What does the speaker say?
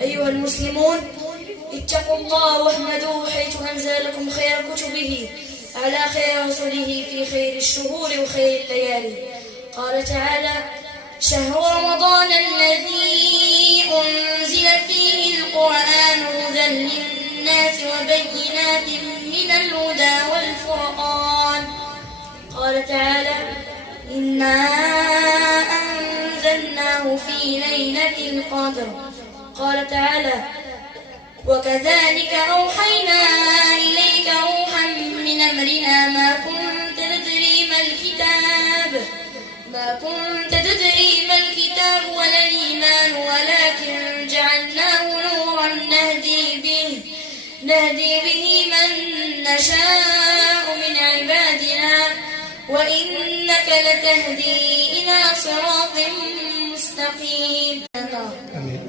أيها المسلمون، اتقوا الله واحمدوه حيث أنزل لكم خير كتبه على خير رسله في خير الشهور وخير الليالي. قال تعالى: شهر رمضان الذي أنزل فيه القرآن هدى للناس وبينات من الهدى والفرقان. قال تعالى: إنا أنزلناه في ليلة القدر. قال تعالى: وكذلك أوحينا إليك روحا من أمرنا ما كنت تدري ما الكتاب ولا الإيمان ولكن جعلناه نورا نهدي به من نشاء من عبادنا وإنك لتهدي إلى صراط مستقيم.